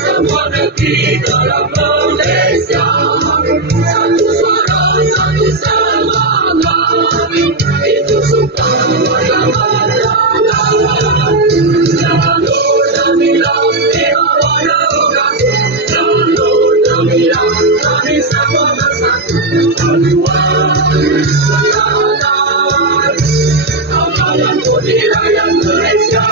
Semua negeri dalam Malaysia, satu suara, satu semangat, itu sumpah warga-warga. Jalur Gemilang lima warna urat, jalur Gemilang kami sama bersatu. Paduan Selatan, amalan budi rakyat Malaysia.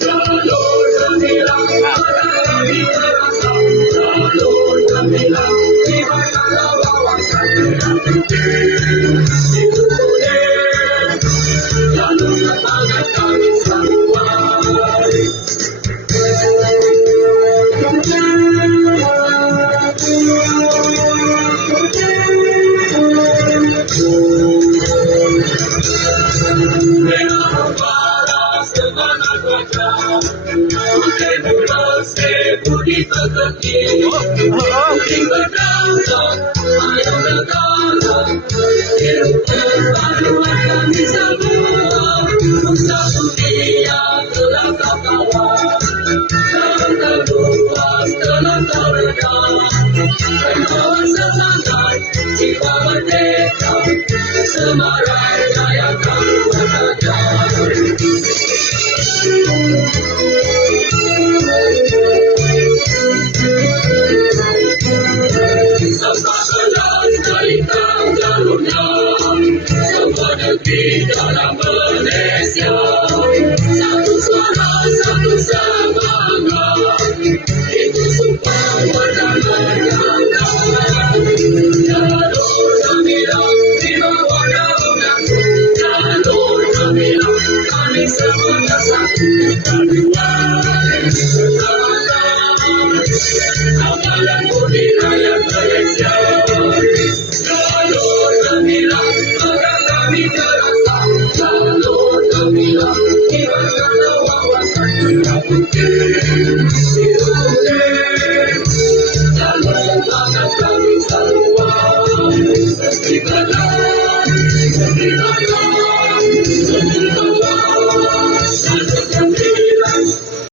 Jalur Gemilang kami terasa, jalur Gemilang di mana wawasan dan fikir. Itu boleh, jalur semangat kami semua. Merah panas semangat wajah, putih mulus budi pekerti, budi berdaulat, ayo negara, hidup perpaduan kami semua, bangsa dunia telah kau kawal, dan terlupas telah kau redam, membawa semangat jiwa merdeka, semarai rayakan berdaya. Semangatlah sekalipun jalurnya, semua negeri dalam Malaysia, satu suara, satu semangat, itu sumpah warga-warga. Jalur Gemilang lima warna urat, jalur Gemilang kami semua bersatu. Paduan Selatan, amalan budi rakyat Malaysia. Jalur Gemilang